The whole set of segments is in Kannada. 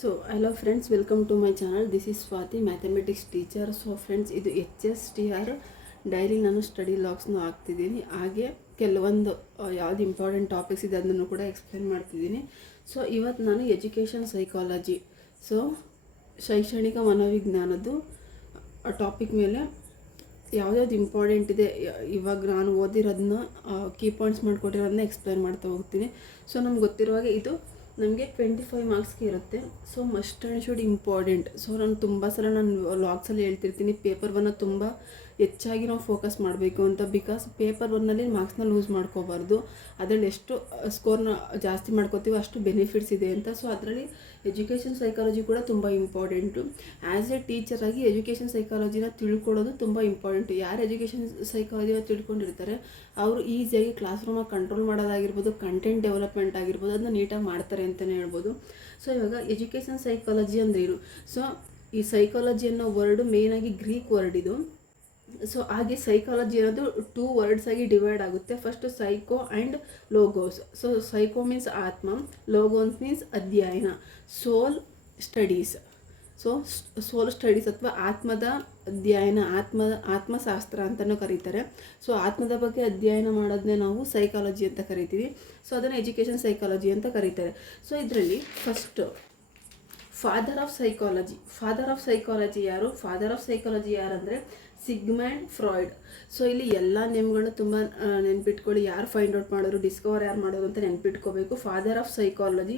So hello friends, welcome to my channel. This is Swati, mathematics teacher. So friends, ಇದು HSTR ಡೈಲಿ ನಾನು ಸ್ಟಡಿ ಲಾಗ್ಸ್ನು ಹಾಕ್ತಿದ್ದೀನಿ. ಹಾಗೆ ಕೆಲವೊಂದು ಯಾವ್ದು ಇಂಪಾರ್ಟೆಂಟ್ ಟಾಪಿಕ್ಸ್ ಇದೆ ಅದನ್ನು ಕೂಡ ಎಕ್ಸ್ಪ್ಲೇನ್ ಮಾಡ್ತಿದ್ದೀನಿ. ಸೊ ಇವತ್ತು ನಾನು ಎಜುಕೇಷನ್ ಸೈಕಾಲಜಿ, ಸೊ ಶೈಕ್ಷಣಿಕ ಮನೋವಿಜ್ಞಾನದ್ದು ಟಾಪಿಕ್ ಮೇಲೆ ಯಾವುದ್ಯಾವ್ದು ಇಂಪಾರ್ಟೆಂಟ್ ಇದೆ, ಇವಾಗ ನಾನು ಓದಿರೋದನ್ನ ಕೀ ಪಾಯಿಂಟ್ಸ್ ಮಾಡಿಕೊಟ್ಟಿರೋದನ್ನ ಎಕ್ಸ್ಪ್ಲೇನ್ ಮಾಡ್ತಾ ಹೋಗ್ತೀನಿ. ಸೊ ನಮ್ಗೆ ಗೊತ್ತಿರೋ ಹಾಗೆ ಇದು ನಮಗೆ 25 ಮಾರ್ಕ್ಸ್ಗೆ ಇರುತ್ತೆ. So must and should important. So ನಾನು ತುಂಬ ಸಲ ನಾನು ಲಾಗ್ಸಲ್ಲಿ ಹೇಳ್ತಿರ್ತೀನಿ, ಪೇಪರ್ 1 ತುಂಬ ಹೆಚ್ಚಾಗಿ ನಾವು ಫೋಕಸ್ ಮಾಡಬೇಕು ಅಂತ. ಬಿಕಾಸ್ ಪೇಪರ್ 1ನಲ್ಲಿ ಮಾರ್ಕ್ಸ್ನ ಲೂಸ್ ಮಾಡ್ಕೋಬಾರ್ದು. ಅದರಲ್ಲಿ ಎಷ್ಟು ಸ್ಕೋರ್ನ ಜಾಸ್ತಿ ಮಾಡ್ಕೋತೀವೋ ಅಷ್ಟು ಬೆನಿಫಿಟ್ಸ್ ಇದೆ ಅಂತ. ಸೊ ಅದರಲ್ಲಿ ಎಜುಕೇಷನ್ ಸೈಕಾಲಜಿ ಕೂಡ ತುಂಬ ಇಂಪಾರ್ಟೆಂಟು. ಆ್ಯಸ್ ಎ ಟೀಚರಾಗಿ ಎಜುಕೇಷನ್ ಸೈಕಾಲಜಿನ ತಿಳ್ಕೊಳ್ಳೋದು ತುಂಬ ಇಂಪಾರ್ಟೆಂಟು. ಯಾರು ಎಜುಕೇಷನ್ ಸೈಕಾಲಜಿನ ತಿಳ್ಕೊಂಡಿರ್ತಾರೆ ಅವರು ಈಸಿಯಾಗಿ ಕ್ಲಾಸ್ ರೂಮಾಗಿ ಕಂಟ್ರೋಲ್ ಮಾಡೋದಾಗಿರ್ಬೋದು, ಕಂಟೆಂಟ್ ಡೆವಲಪ್ಮೆಂಟ್ ಆಗಿರ್ಬೋದು, ಅದನ್ನ ನೀಟಾಗಿ ಮಾಡ್ತಾರೆ ಅಂತಲೇ ಹೇಳ್ಬೋದು. ಸೊ ಇವಾಗ ಎಜುಕೇಷನ್ ಸೈಕಾಲಜಿ ಅಂದ್ರೇನು? ಸೊ ಈ ಸೈಕಾಲಜಿ ಅನ್ನೋ ವರ್ಡು ಮೇಯ್ನಾಗಿ ಗ್ರೀಕ್ ವರ್ಡ್ ಇದು. ಸೊ ಹಾಗೆ ಸೈಕಾಲಜಿ ಅನ್ನೋದು 2 ವರ್ಡ್ಸ್ ಆಗಿ ಡಿವೈಡ್ ಆಗುತ್ತೆ. First psycho and logos. So psycho means ಆತ್ಮ, ಲೋಗೋಸ್ ಮೀನ್ಸ್ ಅಧ್ಯಯನ, ಸೋಲ್ ಸ್ಟಡೀಸ್. ಸೊ ಸೋಲ್ ಸ್ಟಡೀಸ್ ಅಥವಾ ಆತ್ಮದ ಅಧ್ಯಯನ, ಆತ್ಮಶಾಸ್ತ್ರ ಅಂತಲೂ ಕರೀತಾರೆ. ಸೊ ಆತ್ಮದ ಬಗ್ಗೆ ಅಧ್ಯಯನ ಮಾಡೋದನ್ನೇ ನಾವು ಸೈಕಾಲಜಿ ಅಂತ ಕರಿತೀವಿ. ಸೊ ಅದನ್ನು ಎಜುಕೇಷನ್ ಸೈಕಾಲಜಿ ಅಂತ ಕರೀತಾರೆ. ಸೊ ಇದರಲ್ಲಿ ಫಸ್ಟು ಫಾದರ್ ಆಫ್ ಸೈಕಾಲಜಿ ಯಾರು? ಫಾದರ್ ಆಫ್ ಸೈಕಾಲಜಿ ಯಾರಂದರೆ ಸಿಗ್ಮಂಡ್ ಫ್ರಾಯ್ಡ್. ಸೊ ಇಲ್ಲಿ ಎಲ್ಲ ನೇಮ್ಗಳನ್ನ ತುಂಬ ನೆನ್ಪಿಟ್ಕೊಳ್ಳಿ. ಯಾರು ಫೈಂಡ್ ಔಟ್ ಮಾಡೋರು, ಡಿಸ್ಕವರ್ ಯಾರು ಮಾಡೋರು ಅಂತ ನೆನ್ಪಿಟ್ಕೋಬೇಕು. Father of psychology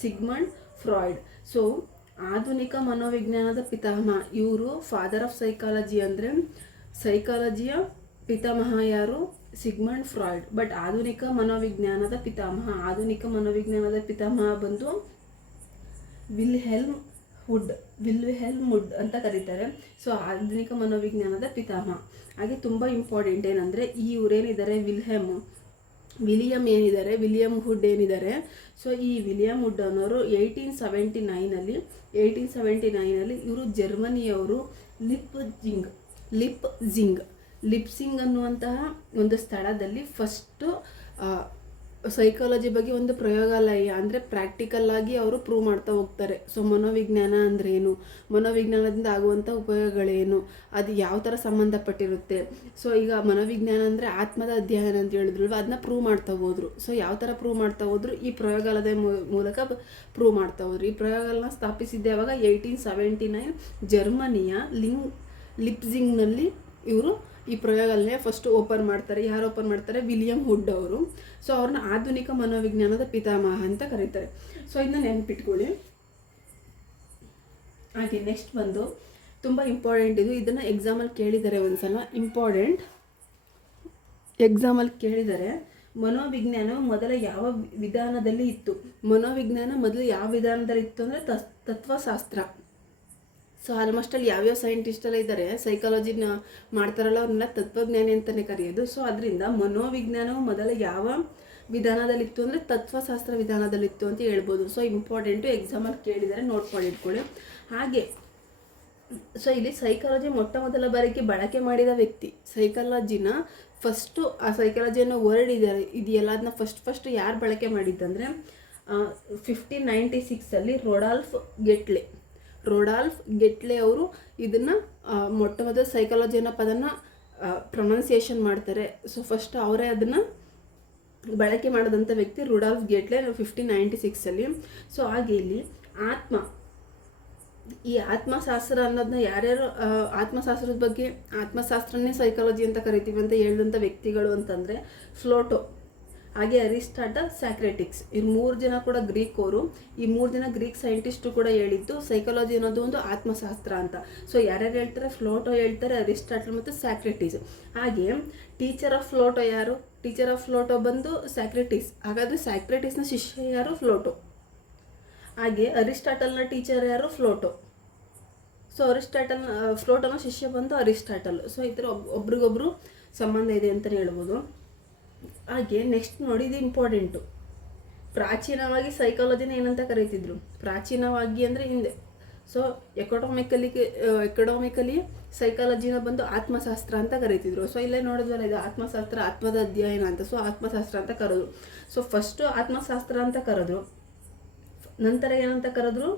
Sigmund Freud. So ಆಧುನಿಕ ಮನೋವಿಜ್ಞಾನದ ಪಿತಾಮಹ ಇವರು. ಫಾದರ್ ಆಫ್ ಸೈಕಾಲಜಿ ಅಂದರೆ ಸೈಕಾಲಜಿಯ ಪಿತಾಮಹ ಯಾರು? Sigmund Freud. ಬಟ್ ಆಧುನಿಕ ಮನೋವಿಜ್ಞಾನದ ಪಿತಾಮಹ ಬಂದು ವಿಲ್ಹೆಲ್ಮ್ ವುಡ್ ಅಂತ ಕರೀತಾರೆ. ಸೊ ಆಧುನಿಕ ಮನೋವಿಜ್ಞಾನದ ಪಿತಾಮಹ. ಹಾಗೆ ತುಂಬ ಇಂಪಾರ್ಟೆಂಟ್ ಏನಂದರೆ ಇವರೇನಿದ್ದಾರೆ ವಿಲಿಯಂ ವುಡ್ ಏನಿದ್ದಾರೆ. ಸೊ ಈ ವಿಲಿಯಂ ವುಡ್ ಅನ್ನೋರು 1879ನಲ್ಲಿ ಇವರು ಜರ್ಮನಿಯವರು ಲಿಪ್ಸಿಂಗ್ ಅನ್ನುವಂತಹ ಒಂದು ಸ್ಥಳದಲ್ಲಿ ಫಸ್ಟು ಸೈಕಾಲಜಿ ಬಗ್ಗೆ ಒಂದು ಪ್ರಯೋಗಾಲಯ ಅಂದರೆ ಪ್ರಾಕ್ಟಿಕಲ್ ಆಗಿ ಅವರು ಪ್ರೂವ್ ಮಾಡ್ತಾ ಹೋಗ್ತಾರೆ. ಸೊ ಮನೋವಿಜ್ಞಾನ ಅಂದ್ರೇನು, ಮನೋವಿಜ್ಞಾನದಿಂದ ಆಗುವಂಥ ಉಪಯೋಗಗಳೇನು, ಅದು ಯಾವ ಥರ ಸಂಬಂಧಪಟ್ಟಿರುತ್ತೆ. ಸೊ ಈಗ ಮನೋವಿಜ್ಞಾನ ಅಂದರೆ ಆತ್ಮದ ಅಧ್ಯಯನ ಅಂತ ಹೇಳಿದ್ರು, ಅದನ್ನ ಪ್ರೂವ್ ಮಾಡ್ತಾ ಹೋದ್ರು. ಸೊ ಯಾವ ಥರ ಪ್ರೂವ್ ಮಾಡ್ತಾ ಹೋದ್ರು? ಈ ಪ್ರಯೋಗಾಲಯದ ಮೂಲಕ ಪ್ರೂವ್ ಮಾಡ್ತಾ ಹೋದ್ರು. ಈ ಪ್ರಯೋಗಾಲಯನ ಸ್ಥಾಪಿಸಿದ್ದೆ ಯಾವಾಗ? 1879 ಜರ್ಮನಿಯ ಲಿಪ್ಸಿಂಗ್ನಲ್ಲಿ ಇವರು ಈ ಪ್ರಯೋಗಾಲಯ ಫಸ್ಟ್ ಓಪನ್ ಮಾಡ್ತಾರೆ. ಯಾರು ಓಪನ್ ಮಾಡ್ತಾರೆ? ವಿಲಿಯಂ ವುಡ್ ಅವರು. ಸೊ ಅವ್ರನ್ನ ಆಧುನಿಕ ಮನೋವಿಜ್ಞಾನದ ಪಿತಾಮಹ ಅಂತ ಕರೀತಾರೆ. ಸೊ ಇದನ್ನ ನೆನ್ಪಿಟ್ಕೊಳ್ಳಿ. ಹಾಗೆ ನೆಕ್ಸ್ಟ್ ಬಂದು ತುಂಬ ಇಂಪಾರ್ಟೆಂಟ್ ಇದು. ಇದನ್ನು ಎಕ್ಸಾಮಲ್ಲಿ ಕೇಳಿದ್ದಾರೆ ಒಂದ್ಸಲ. ಎಕ್ಸಾಮಲ್ಲಿ ಕೇಳಿದ್ದಾರೆ, ಮನೋವಿಜ್ಞಾನವು ಮೊದಲ ಯಾವ ವಿಧಾನದಲ್ಲಿ ಇತ್ತು? ಮನೋವಿಜ್ಞಾನ ಮೊದಲು ಯಾವ ವಿಧಾನದಲ್ಲಿ ಇತ್ತು ಅಂದರೆ ತತ್ವಶಾಸ್ತ್ರ. ಸೊ ಆಲ್ಮೋಸ್ಟ್ ಅಲ್ಲಿ ಯಾವ್ಯಾವ ಸೈಂಟಿಸ್ಟೆಲ್ಲ ಇದ್ದಾರೆ ಸೈಕಾಲಜಿನ ಮಾಡ್ತಾರಲ್ಲ ಅವ್ರನ್ನೆಲ್ಲ ತತ್ವಜ್ಞಾನಿ ಅಂತಲೇ ಕರೆಯೋದು. ಸೊ ಅದರಿಂದ ಮನೋವಿಜ್ಞಾನವು ಮೊದಲ ಯಾವ ವಿಧಾನದಲ್ಲಿತ್ತು ಅಂದರೆ ತತ್ವಶಾಸ್ತ್ರ ವಿಧಾನದಲ್ಲಿತ್ತು ಅಂತ ಹೇಳ್ಬೋದು. ಸೊ ಇಂಪಾರ್ಟೆಂಟು, ಎಕ್ಸಾಮಲ್ಲಿ ಕೇಳಿದರೆ ನೋಡ್ಕೊಂಡಿಟ್ಕೊಳ್ಳಿ. ಹಾಗೆ ಸೊ ಇಲ್ಲಿ ಸೈಕಾಲಜಿ ಮೊಟ್ಟ ಮೊದಲ ಬಾರಿಗೆ ಬಳಕೆ ಮಾಡಿದ ವ್ಯಕ್ತಿ, ಸೈಕಾಲಜಿನ ಫಸ್ಟು ಆ ಸೈಕಾಲಜಿ ಅನ್ನೋ ವರ್ಡ್ ಇದೆಯಲ್ಲ ಅದನ್ನ ಫಸ್ಟ್ ಯಾರು ಬಳಕೆ ಮಾಡಿದ್ದಂದರೆ 1596 ರೋಡಾಲ್ಫ್ ಗೆಟ್ಲೆ ಅವರು ಇದನ್ನು ಮೊಟ್ಟ ಮೊದಲು ಸೈಕಾಲಜಿ ಅನ್ನೋ ಪದನ ಪ್ರೊನೌನ್ಸಿಯೇಷನ್ ಮಾಡ್ತಾರೆ. ಸೊ ಫಸ್ಟ್ ಅವರೇ ಅದನ್ನು ಬಳಕೆ ಮಾಡಿದಂಥ ವ್ಯಕ್ತಿ ರುಡಾಲ್ಫ್ ಗೆಟ್ಲೆ 1596. ಸೊ ಹಾಗೆ ಇಲ್ಲಿ ಈ ಆತ್ಮಶಾಸ್ತ್ರ ಅನ್ನೋದನ್ನ ಯಾರ್ಯಾರು ಆತ್ಮಶಾಸ್ತ್ರದ ಬಗ್ಗೆ, ಆತ್ಮಶಾಸ್ತ್ರನೇ ಸೈಕಾಲಜಿ ಅಂತ ಕರಿತೀವಿ ಅಂತ ಹೇಳಿದಂಥ ವ್ಯಕ್ತಿಗಳು ಅಂತಂದರೆ ಪ್ಲೇಟೋ, ಹಾಗೆ ಅರಿಸ್ಟಾಟಲ್, ಸಾಕ್ರೆಟಿಕ್ಸ್. ಈ 3 ಜನ ಕೂಡ ಗ್ರೀಕ್ ಅವರು. ಈ 3 ಜನ ಗ್ರೀಕ್ ಸೈಂಟಿಸ್ಟು ಕೂಡ ಹೇಳಿದ್ದು ಸೈಕಾಲಜಿ ಅನ್ನೋದು ಒಂದು ಆತ್ಮಶಾಸ್ತ್ರ ಅಂತ. ಸೊ ಯಾರ್ಯಾರು ಹೇಳ್ತಾರೆ? ಪ್ಲೇಟೋ ಹೇಳ್ತಾರೆ, ಅರಿಸ್ಟಾಟಲ್ ಮತ್ತು ಸಾಕ್ರೆಟಿಸ್. ಹಾಗೆ ಟೀಚರ್ ಆಫ್ ಪ್ಲೇಟೋ ಯಾರು? ಟೀಚರ್ ಆಫ್ ಪ್ಲೇಟೋ ಬಂದು ಸಾಕ್ರೆಟಿಸ್. ಹಾಗಾದರೆ ಸಾಕ್ರೆಟಿಸ್ನ ಶಿಷ್ಯ ಯಾರು? ಪ್ಲೇಟೋ. ಹಾಗೆ ಅರಿಸ್ಟಾಟಲ್ನ ಟೀಚರ್ ಯಾರು? ಪ್ಲೇಟೋ. ಸೊ ಪ್ಲೇಟೋನ ಶಿಷ್ಯ ಬಂದು ಅರಿಸ್ಟಾಟಲ್. ಸೊ ಈ ಥರ ಒಬ್ರಿಗೊಬ್ರು ಸಂಬಂಧ ಇದೆ ಅಂತಲೇ ಹೇಳ್ಬೋದು. ಹಾಗೆ ನೆಕ್ಸ್ಟ್ ನೋಡಿ, ಇದು ಇಂಪಾರ್ಟೆಂಟು. ಪ್ರಾಚೀನವಾಗಿ ಸೈಕಾಲಜಿನ ಏನಂತ ಕರೀತಿದ್ರು? ಪ್ರಾಚೀನವಾಗಿ ಅಂದರೆ ಹಿಂದೆ. ಸೊ ಎಕನಾಮಿಕಲಿ ಸೈಕಾಲಜಿನ ಬಂದು ಆತ್ಮಶಾಸ್ತ್ರ ಅಂತ ಕರೀತಿದ್ರು. ಸೊ ಇಲ್ಲೇ ನೋಡಿದ್ವಲ್ಲ, ಇದು ಆತ್ಮಶಾಸ್ತ್ರ, ಆತ್ಮದ ಅಧ್ಯಯನ ಅಂತ. ಸೊ ಆತ್ಮಶಾಸ್ತ್ರ ಅಂತ ಕರೆದ್ರು. ಸೊ ಫಸ್ಟು ಆತ್ಮಶಾಸ್ತ್ರ ಅಂತ ಕರೆದ್ರು, ನಂತರ ಏನಂತ ಕರೆದ್ರು?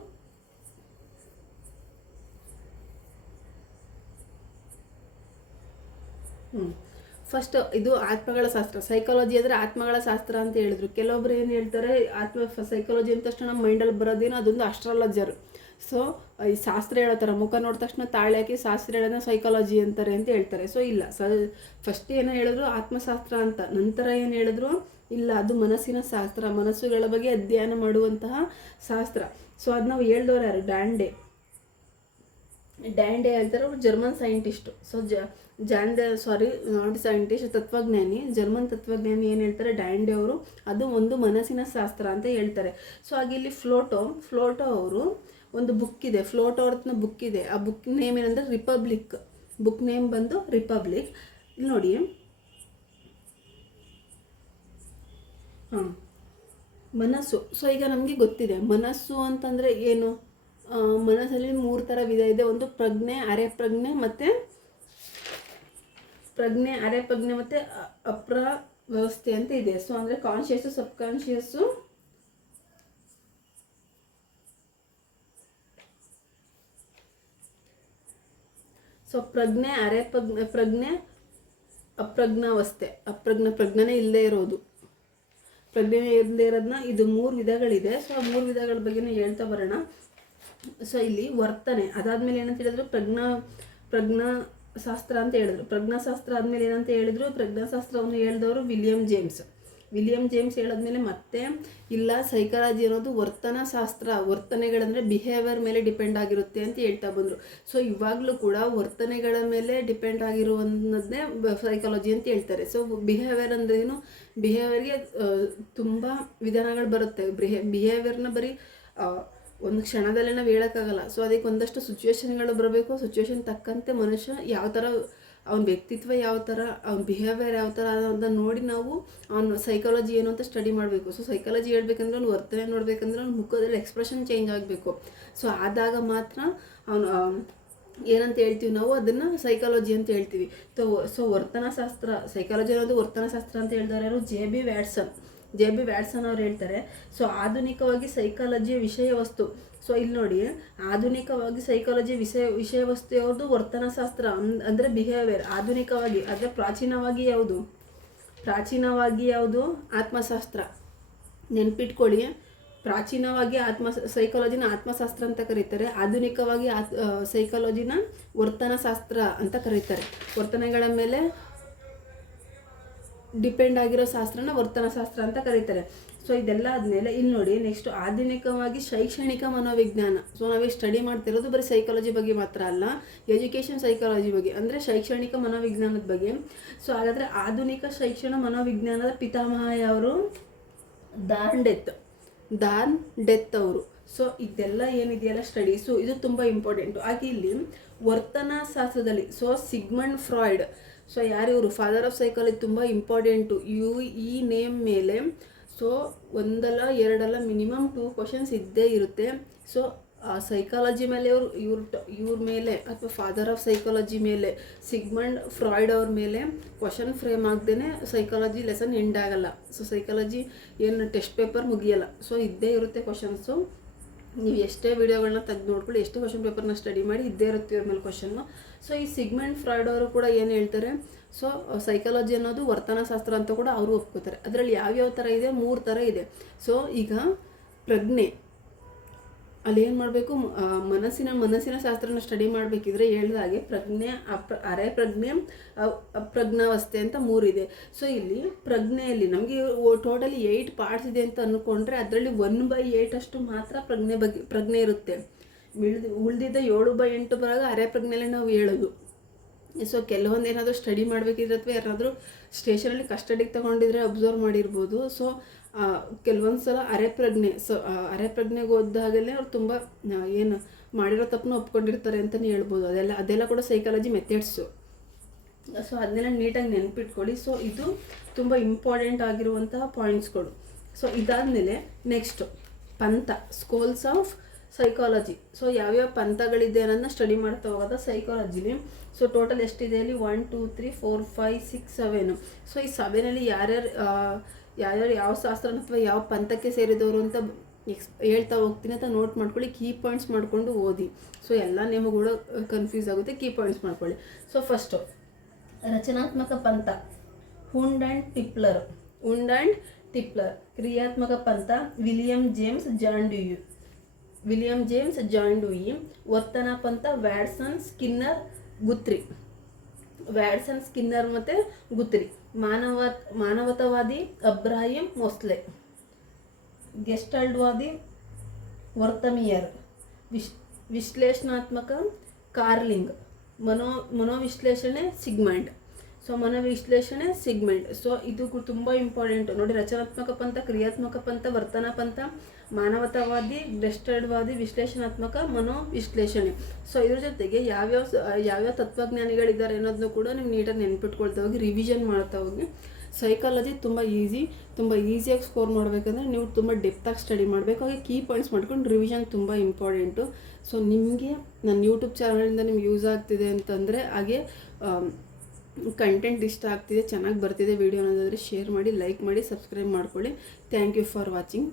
ಫಸ್ಟ್ ಇದು ಆತ್ಮಗಳ ಶಾಸ್ತ್ರ. ಸೈಕಾಲಜಿ ಅಂದರೆ ಆತ್ಮಗಳ ಶಾಸ್ತ್ರ ಅಂತ ಹೇಳಿದ್ರು. ಕೆಲವೊಬ್ರು ಏನು ಹೇಳ್ತಾರೆ, ಸೈಕಾಲಜಿ ಅಂದ ತಕ್ಷಣ ನಮ್ಮ ಮೈಂಡಲ್ಲಿ ಬರೋದೇನೋ ಅದೊಂದು ಅಸ್ಟ್ರಾಲಜರ್. ಸೊ ಈ ಶಾಸ್ತ್ರ ಹೇಳೋತಾರೆ, ಮುಖ ನೋಡಿದ ತಕ್ಷಣ ತಾಳೆ ಹಾಕಿ ಶಾಸ್ತ್ರ ಹೇಳೋದನ್ನ ಸೈಕಾಲಜಿ ಅಂತಾರೆ ಅಂತ ಹೇಳ್ತಾರೆ. ಸೊ ಇಲ್ಲ, ಫಸ್ಟ್ ಏನು ಹೇಳಿದ್ರು ಆತ್ಮಶಾಸ್ತ್ರ ಅಂತ, ನಂತರ ಏನು ಹೇಳಿದ್ರು ಇಲ್ಲ ಅದು ಮನಸ್ಸಿನ ಶಾಸ್ತ್ರ, ಮನಸ್ಸುಗಳ ಬಗ್ಗೆ ಅಧ್ಯಯನ ಮಾಡುವಂತಹ ಶಾಸ್ತ್ರ. ಸೊ ಅದು ನಾವು ಹೇಳ್ದವ್ರು ಯಾರು, ಡ್ಯಾಂಡೆ ಹೇಳ್ತಾರೆ, ಅವರು German scientist. So not scientist, ತತ್ವಜ್ಞಾನಿ, ಜರ್ಮನ್ ತತ್ವಜ್ಞಾನಿ ಏನು ಹೇಳ್ತಾರೆ ಡ್ಯಾಂಡೆ ಅವರು, ಅದು ಒಂದು ಮನಸ್ಸಿನ ಶಾಸ್ತ್ರ ಅಂತ ಹೇಳ್ತಾರೆ. ಸೊ ಹಾಗೆ ಇಲ್ಲಿ ಫ್ಲೋಟೋ ಅವರು ಒಂದು ಬುಕ್ ಇದೆ, ಫ್ಲೋಟೋ ಅವ್ರದ್ದು ಬುಕ್ ಇದೆ. ಆ ಬುಕ್ ನೇಮ್ ಏನಂದರೆ ರಿಪಬ್ಲಿಕ್. ಬುಕ್ ನೇಮ್ ಬಂದು ರಿಪಬ್ಲಿಕ್. ಇಲ್ಲಿ ನೋಡಿ, ಮನಸ್ಸು. ಸೊ ಈಗ ನಮಗೆ ಗೊತ್ತಿದೆ ಮನಸ್ಸು ಅಂತಂದರೆ ಏನು. ಮನಸ್ಸಲ್ಲಿ 3 ಥರ ವಿಧ ಇದೆ. ಒಂದು ಪ್ರಜ್ಞೆ, ಅರೆ ಪ್ರಜ್ಞೆ ಮತ್ತು ಅಪ್ರ ವ್ಯವಸ್ಥೆ ಅಂತ ಇದೆ. ಸೊ ಅಂದರೆ ಕಾನ್ಷಿಯಸ್ಸು, ಸಬ್ಕಾನ್ಷಿಯಸ್ಸು, ಸೊ ಪ್ರಜ್ಞೆ, ಪ್ರಜ್ಞೆ, ಅಪ್ರಜ್ಞಾವಸ್ಥೆ. ಪ್ರಜ್ಞೆನೇ ಇಲ್ಲದೆ ಇರೋದು, ಪ್ರಜ್ಞೆ ಇಲ್ಲದೆ ಇರೋದನ್ನ, ಇದು 3 ವಿಧಗಳಿದೆ. ಸೊ ಆ 3 ವಿಧಗಳ ಬಗ್ಗೆನೇ ಹೇಳ್ತಾ ಬರೋಣ. ಸೊ ಇಲ್ಲಿ ವರ್ತನೆ, ಅದಾದಮೇಲೆ ಏನಂತ ಹೇಳಿದ್ರು ಪ್ರಜ್ಞಾಶಾಸ್ತ್ರ ಅಂತ ಹೇಳಿದ್ರು. ಪ್ರಜ್ಞಾಶಾಸ್ತ್ರ ಆದಮೇಲೆ ಏನಂತ ಹೇಳಿದ್ರು, ಪ್ರಜ್ಞಾಶಾಸ್ತ್ರವನ್ನು ಹೇಳಿದವರು ವಿಲಿಯಂ ಜೇಮ್ಸ್ ಹೇಳಿದ್ಮೇಲೆ ಮತ್ತೆ ಇಲ್ಲ ಸೈಕಾಲಜಿ ಅನ್ನೋದು ವರ್ತನಾ ಶಾಸ್ತ್ರ, ವರ್ತನೆಗಳಂದರೆ ಬಿಹೇವಿಯರ್ ಮೇಲೆ ಡಿಪೆಂಡ್ ಆಗಿರುತ್ತೆ ಅಂತ ಹೇಳ್ತಾ ಬಂದರು. ಸೊ ಇವಾಗಲೂ ಕೂಡ ವರ್ತನೆಗಳ ಮೇಲೆ ಡಿಪೆಂಡ್ ಆಗಿರುವಂಥದ್ದೇ ಸೈಕಾಲಜಿ ಅಂತ ಹೇಳ್ತಾರೆ. ಸೊ ಬಿಹೇವಿಯರ್ ಅಂದರೆ ಏನು, ಬಿಹೇವಿಯರ್ಗೆ ತುಂಬ ವಿಧಾನಗಳು ಬರುತ್ತೆ. ಬಿಹೇವಿಯರ್ನ ಬರೀ ಒಂದು ಕ್ಷಣದಲ್ಲೇ ನಾವು ಹೇಳೋಕ್ಕಾಗಲ್ಲ. ಸೊ ಅದಕ್ಕೆ ಒಂದಷ್ಟು ಸಿಚುವೇಶನ್ಗಳು ಬರಬೇಕು. ಸಿಚುವೇಶನ್ ತಕ್ಕಂತೆ ಮನುಷ್ಯ ಯಾವ ಥರ, ಅವನ ವ್ಯಕ್ತಿತ್ವ ಯಾವ ಥರ, ಅವ್ನ ಬಿಹೇವಿಯರ್ ಯಾವ ಥರ ಅಂತ ನೋಡಿ ನಾವು ಅವನ ಸೈಕಾಲಜಿ ಏನು ಅಂತ ಸ್ಟಡಿ ಮಾಡಬೇಕು. ಸೊ ಸೈಕಾಲಜಿ ಹೇಳ್ಬೇಕಂದ್ರೆ ಅವ್ನು ವರ್ತನೆ ನೋಡಬೇಕಂದ್ರೆ ಅವ್ನ ಮುಖದಲ್ಲಿ ಎಕ್ಸ್ಪ್ರೆಷನ್ ಚೇಂಜ್ ಆಗಬೇಕು. ಸೊ ಆದಾಗ ಮಾತ್ರ ಅವನು ಏನಂತ ಹೇಳ್ತೀವಿ ನಾವು, ಅದನ್ನು ಸೈಕಾಲಜಿ ಅಂತ ಹೇಳ್ತೀವಿ. ಸೊ ವರ್ತನಶಾಸ್ತ್ರ, ಸೈಕಾಲಜಿ ಅನ್ನೋದು ವರ್ತನಶಾಸ್ತ್ರ ಅಂತ ಹೇಳಿದವರು ಯಾರು, ಜೆ ಬಿ ವ್ಯಾಟ್ಸನ್ ಅವ್ರು ಹೇಳ್ತಾರೆ. ಸೊ ಆಧುನಿಕವಾಗಿ ಸೈಕಾಲಜಿಯ ವಿಷಯ ವಸ್ತು. ಸೊ ಇಲ್ಲಿ ನೋಡಿ, ಆಧುನಿಕವಾಗಿ ಸೈಕಾಲಜಿ ವಿಷಯ ವಸ್ತು ಯಾವುದು, ವರ್ತನಶಾಸ್ತ್ರ ಅಂದರೆ ಬಿಹೇವಿಯರ್. ಆಧುನಿಕವಾಗಿ ಅಂದರೆ ಪ್ರಾಚೀನವಾಗಿ ಯಾವುದು ಆತ್ಮಶಾಸ್ತ್ರ. ನೆನ್ಪಿಟ್ಕೊಳ್ಳಿ, ಪ್ರಾಚೀನವಾಗಿ ಸೈಕಾಲಜಿನ ಆತ್ಮಶಾಸ್ತ್ರ ಅಂತ ಕರೀತಾರೆ. ಆಧುನಿಕವಾಗಿ ಸೈಕಾಲಜಿನ ವರ್ತನಶಾಸ್ತ್ರ ಅಂತ ಕರೀತಾರೆ. ವರ್ತನೆಗಳ ಮೇಲೆ ಡಿಪೆಂಡ್ ಆಗಿರೋ ಶಾಸ್ತ್ರನ ವರ್ತನಶಾಸ್ತ್ರ ಅಂತ ಕರೀತಾರೆ. ಸೊ ಇದೆಲ್ಲ ಆದಮೇಲೆ ಇಲ್ಲಿ ನೋಡಿ, ನೆಕ್ಸ್ಟ್ ಆಧುನಿಕವಾಗಿ ಶೈಕ್ಷಣಿಕ ಮನೋವಿಜ್ಞಾನ. ಸೊ ನಾವೀಗ ಸ್ಟಡಿ ಮಾಡ್ತಿರೋದು ಬರೀ ಸೈಕಾಲಜಿ ಬಗ್ಗೆ ಮಾತ್ರ ಅಲ್ಲ, ಎಜುಕೇಷನ್ ಸೈಕಾಲಜಿ ಬಗ್ಗೆ ಅಂದರೆ ಶೈಕ್ಷಣಿಕ ಮನೋವಿಜ್ಞಾನದ ಬಗ್ಗೆ. ಸೊ ಹಾಗಾದರೆ ಆಧುನಿಕ ಶೈಕ್ಷಣ ಮನೋವಿಜ್ಞಾನದ ಪಿತಾಮಹ ಅವರು ದಾನ್ ಡೆತ್ ಅವರು. ಸೊ ಇದೆಲ್ಲ ಏನಿದೆಯಲ್ಲ ಸ್ಟಡೀಸು, ಇದು ತುಂಬ ಇಂಪಾರ್ಟೆಂಟು. ಹಾಗೆ ಇಲ್ಲಿ ವರ್ತನಶಾಸ್ತ್ರದಲ್ಲಿ ಸಿಗ್ಮಂಡ್ ಫ್ರಾಯ್ಡ್, ಸೊ ಯಾರಿವರು ಫಾದರ್ ಆಫ್ ಸೈಕಾಲಜಿ, ತುಂಬ ಇಂಪಾರ್ಟೆಂಟು. ಈ ನೇಮ್ ಮೇಲೆ ಸೊ 1 ಅಲ್ಲ 2 ಅಲ್ಲ ಮಿನಿಮಮ್ 2 ಕ್ವಶನ್ಸ್ ಇದ್ದೇ ಇರುತ್ತೆ. ಸೊ ಸೈಕಾಲಜಿ ಮೇಲೆ ಇವ್ರ ಮೇಲೆ ಅಥವಾ ಫಾದರ್ ಆಫ್ ಸೈಕಾಲಜಿ ಮೇಲೆ ಸಿಗ್ಮಂಡ್ ಫ್ರಾಯ್ಡ್ ಅವ್ರ ಮೇಲೆ ಕ್ವಶನ್ ಫ್ರೇಮ್ ಆಗದೇ ಸೈಕಾಲಜಿ ಲೆಸನ್ ಎಂಡ್ ಆಗಲ್ಲ. ಸೊ ಸೈಕಾಲಜಿ ಏನು ಟೆಸ್ಟ್ ಪೇಪರ್ ಮುಗಿಯಲ್ಲ. ಸೊ ಇದ್ದೇ ಇರುತ್ತೆ ಕ್ವಶನ್ಸು. ನೀವು ಎಷ್ಟೇ ವಿಡಿಯೋಗಳನ್ನ ತೆಗೆದು ನೋಡ್ಕೊಳ್ಳಿ, ಎಷ್ಟೇ ಕ್ವಶನ್ ಪೇಪರ್ನ ಸ್ಟಡಿ ಮಾಡಿ, ಇದ್ದೇ ಇರುತ್ತೆ ಇವ್ರ ಮೇಲೆ ಕ್ವಶನ್ನು. ಸೊ ಈ ಸಿಗ್ಮಂಡ್ ಫ್ರಾಯ್ಡ್ ಅವರು ಕೂಡ ಏನು ಹೇಳ್ತಾರೆ, ಸೊ ಸೈಕಾಲಜಿ ಅನ್ನೋದು ವರ್ತನಶಾಸ್ತ್ರ ಅಂತ ಕೂಡ ಅವರು ಒಪ್ಕೋತಾರೆ. ಅದರಲ್ಲಿ ಯಾವ್ಯಾವ ಥರ ಇದೆ, 3 ಥರ ಇದೆ. ಸೊ ಈಗ ಪ್ರಜ್ಞೆ, ಅಲ್ಲಿ ಏನು ಮಾಡಬೇಕು, ಮನಸ್ಸಿನ ಶಾಸ್ತ್ರನ ಸ್ಟಡಿ ಮಾಡಬೇಕಿದ್ರೆ ಹೇಳಿದಾಗೆ ಪ್ರಜ್ಞೆ, ಅರೆ ಪ್ರಜ್ಞೆ, ಅಪ್ರಜ್ಞಾವಸ್ಥೆ ಅಂತ 3 ಇದೆ. ಸೊ ಇಲ್ಲಿ ಪ್ರಜ್ಞೆಯಲ್ಲಿ ನಮಗೆ ಟೋಟಲಿ 8 ಪಾರ್ಟ್ಸ್ ಇದೆ ಅಂತ ಅಂದ್ಕೊಂಡ್ರೆ ಅದರಲ್ಲಿ 1/8 ಅಷ್ಟು ಮಾತ್ರ ಪ್ರಜ್ಞೆ ಇರುತ್ತೆ. ಉಳಿದಿದ್ದ 7/8 ಭಾಗ ಅರೆ ಪ್ರಜ್ಞೆಯಲ್ಲಿ ನಾವು ಹೇಳೋದು. ಸೊ ಕೆಲವೊಂದು ಏನಾದರೂ ಸ್ಟಡಿ ಮಾಡಬೇಕಿದ್ರೆ ಅಥವಾ ಯಾರಾದರೂ ಸ್ಟೇಷನಲ್ಲಿ ಕಸ್ಟಡಿಗೆ ತೊಗೊಂಡಿದ್ರೆ ಅಬ್ಸರ್ವ್ ಮಾಡಿರ್ಬೋದು. ಸೊ ಕೆಲವೊಂದು ಸಲ ಅರೆ ಪ್ರಜ್ಞೆಗೆ ಓದಾಗಲೇ ಅವ್ರು ತುಂಬ ಏನು ಮಾಡಿರೋ ತಪ್ಪನ್ನು ಒಪ್ಕೊಂಡಿರ್ತಾರೆ ಅಂತಲೇ ಹೇಳ್ಬೋದು. ಅದೆಲ್ಲ ಕೂಡ ಸೈಕಾಲಜಿ ಮೆಥಡ್ಸು. ಸೊ ಅದನ್ನೆಲ್ಲ ನೀಟಾಗಿ ನೆನ್ಪಿಟ್ಕೊಳ್ಳಿ. ಸೊ ಇದು ತುಂಬ ಇಂಪಾರ್ಟೆಂಟ್ ಆಗಿರುವಂತಹ ಪಾಯಿಂಟ್ಸ್ಗಳು. ಸೊ ಇದಾದಮೇಲೆ ನೆಕ್ಸ್ಟು ಪಂಥ, ಸ್ಕೂಲ್ಸ್ ಆಫ್ ಸೈಕಾಲಜಿ. ಸೊ ಯಾವ್ಯಾವ ಪಂಥಗಳಿದೆ ಅನ್ನೋದನ್ನ ಸ್ಟಡಿ ಮಾಡ್ತಾ ಹೋಗೋದ ಸೈಕಾಲಜಿಲಿ. ಸೊ ಟೋಟಲ್ ಎಷ್ಟಿದೆ ಅಲ್ಲಿ, 1 2 3 4 5 6 7. ಸೊ ಈ 7ಅಲ್ಲಿ ಯಾರ್ಯಾರು ಯಾವ ಶಾಸ್ತ್ರ ಅಥವಾ ಯಾವ ಪಂಥಕ್ಕೆ ಸೇರಿದವರು ಅಂತ ಹೇಳ್ತಾ ಹೋಗ್ತೀನಿ ಅಂತ ನೋಟ್ ಮಾಡ್ಕೊಳ್ಳಿ. ಕೀ ಪಾಯಿಂಟ್ಸ್ ಮಾಡಿಕೊಂಡು ಓದಿ. ಸೊ ಎಲ್ಲ ನೇಮಗಳು ಕನ್ಫ್ಯೂಸ್ ಆಗುತ್ತೆ, ಕೀ ಪಾಯಿಂಟ್ಸ್ ಮಾಡ್ಕೊಳ್ಳಿ. ಸೊ ಫಸ್ಟು ರಚನಾತ್ಮಕ ಪಂಥ ಹುಂಡ್ ಆ್ಯಂಡ್ ಟಿಪ್ಲರ್. ಉಂಡ್ ಆ್ಯಂಡ್ ಟಿಪ್ಲರ್. ಕ್ರಿಯಾತ್ಮಕ ಪಂಥ ವಿಲಿಯಂ ಜೇಮ್ಸ್ ಜಾನ್ ಡ್ಯೂಯಿ. ವರ್ತನಾ ಪಂಥ Watson, Skinner, Guthrie. Watson, Skinner ಮತ್ತು ಗುತ್ರಿ. ಮಾನವತಾವಾದಿ ಅಬ್ರಾಹಿಂ ಮೊಸ್ಲೆ. ಗೆಸ್ಟಾಲ್ಟ್ವಾದಿ ವರ್ತಮಿಯರ್. ವಿಶ್ಲೇಷಣಾತ್ಮಕ ಕಾರ್ಲಿಂಗ್. ಮನೋವಿಶ್ಲೇಷಣೆ ಸಿಗ್ಮೆಂಟ್. ಸೊ ಇದು ತುಂಬ ಇಂಪಾರ್ಟೆಂಟ್ ನೋಡಿ. ರಚನಾತ್ಮಕ ಪಂಥ, ಕ್ರಿಯಾತ್ಮಕ ಪಂಥ, ವರ್ತನಾ ಪಂಥ, ಮಾನವತಾವಾದಿ, ಗೆಸ್ಟಾಲ್ಟ್ವಾದಿ, ವಿಶ್ಲೇಷಣಾತ್ಮಕ, ಮನೋವಿಶ್ಲೇಷಣೆ. ಸೊ ಇದ್ರ ಜೊತೆಗೆ ಯಾವ್ಯಾವ ತತ್ವಜ್ಞಾನಿಗಳಿದ್ದಾರೆ ಅನ್ನೋದನ್ನು ಕೂಡ ನೀವು ನೀಟಾಗಿ ನೆನ್ಪಿಟ್ಕೊಳ್ತಾ ಹೋಗಿ, ರಿವಿಷನ್ ಮಾಡ್ತಾ ಹೋಗಿ. ಸೈಕಾಲಜಿ ತುಂಬ ಈಸಿಯಾಗಿ ಸ್ಕೋರ್ ಮಾಡಬೇಕಂದ್ರೆ ನೀವು ತುಂಬ ಡೆಪ್ತಾಗಿ ಸ್ಟಡಿ ಮಾಡಬೇಕು. ಹಾಗೆ ಕೀ ಪಾಯಿಂಟ್ಸ್ ಮಾಡ್ಕೊಂಡು ರಿವಿಷನ್ ತುಂಬ ಇಂಪಾರ್ಟೆಂಟು. ಸೊ ನಿಮಗೆ ನನ್ನ ಯೂಟ್ಯೂಬ್ ಚಾನಲಿಂದ ನಿಮ್ಗೆ ಯೂಸ್ ಆಗ್ತಿದೆ ಅಂತಂದರೆ, ಹಾಗೆ ಕಂಟೆಂಟ್ ಇಷ್ಟ ಆಗ್ತಿದೆ, ಚೆನ್ನಾಗಿ ಬರ್ತಿದೆ ವಿಡಿಯೋ ಅನ್ನೋದಾದರೆ ಶೇರ್ ಮಾಡಿ, ಲೈಕ್ ಮಾಡಿ, ಸಬ್ಸ್ಕ್ರೈಬ್ ಮಾಡ್ಕೊಳ್ಳಿ. Thank you for watching.